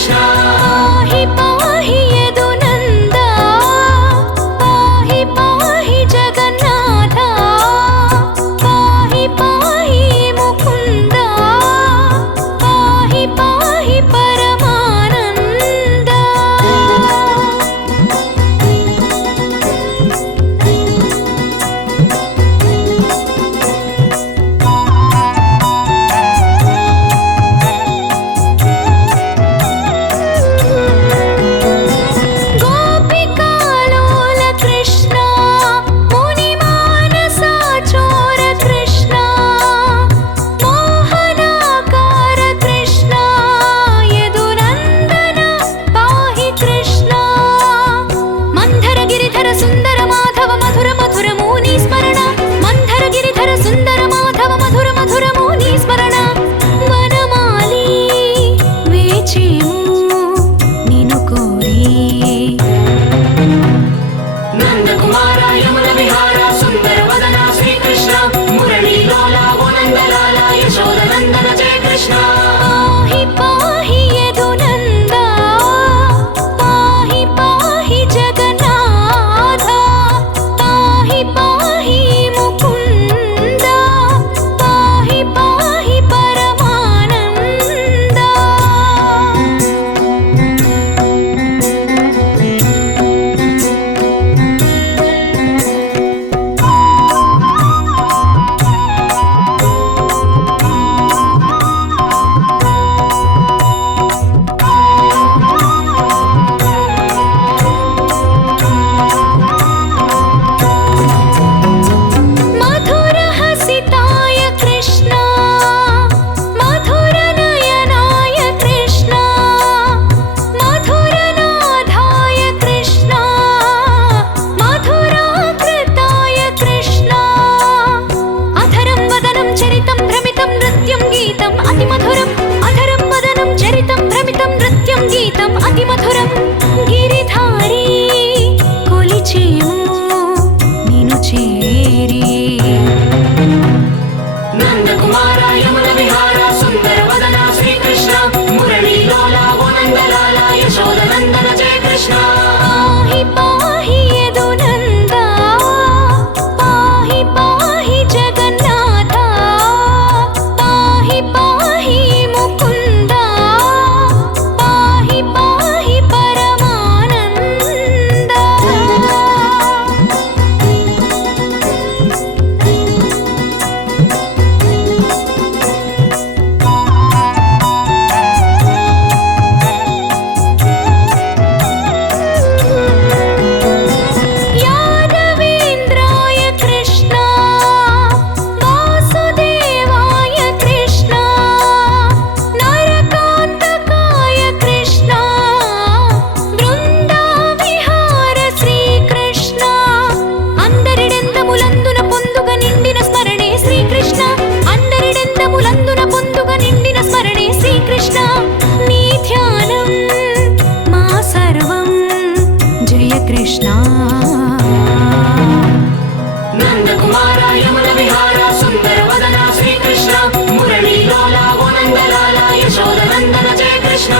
कृष्ण पाहि पाहि यदुनन्द पाहि पाहि जगन्नाथ पाहि पाहि मुकुन्द पाहि पाहि परमानन्द गोपिकालोल कृष्ण मुनिमानसाचोर कृष्ण मोहनाकार कृष्ण यदुनन्दन पाहि कृष्ण मंधर गिरिधर सुंदर माधव मधुर मधुर मुनि स्मरण मंधर गिरिधर सुंदर माधव मधुर मधुर मुनि स्मरण वनमाली वेचेमु निनु कोरी नंद कुमार यमुन विहार सुंदर वदना श्री कृष्ण मुरली लोला गोनंद लाला यशोदनंदन जय कृष्ण पाहि पाहि यदुनन्द पाहि पाहि जगन्नाथ पाहि पाहि मुकुन्द पाहि पाहि परमानन्द मधुर हसिताय कृष्ण मधुर नयनाय कृष्ण मधुर नादाय कृष्ण मधुराकृताय कृष्ण अधरं वदनं चरितं भ्रमितं नृत्यं गीतम् अतिमधुरम् अधरं वदनं चरितं भ्रमितं नृत्यं गीतम् अतिमधुरं गिरिधारी कोलिचेमु निनु चेरी नंद कुमार यमुन विहार सुंदर वदना श्री कृष्ण मुरली लोला गोनंद लाला यशोदनंदन जय कृष्ण पाहि पाहि यदुनन्द पाहि पाहि जगन्नाथ पाहि पाहि मुकुन्द पाहि पाहि परमानन्द यादवेन्द्राय कृष्ण वासुदेवाय कृष्ण नरकान्तकाय कृष्ण బృందావిహార శ్రీకృష్ణ అందరిడెందములందున పొందుగ నిండిన స్మరణే శ్రీకృష్ణ అందరిడెందములందున పొందుగ నిండిన స్మరణే శ్రీకృష్ణ నీ ధ్యానం మా సర్వం జయ కృష్ణ नंद कुमार यमुन विहार सुंदर वदना श्री कृष्ण मुरली लोला गोनंद लाला यशोदनंदन जय कृष्ण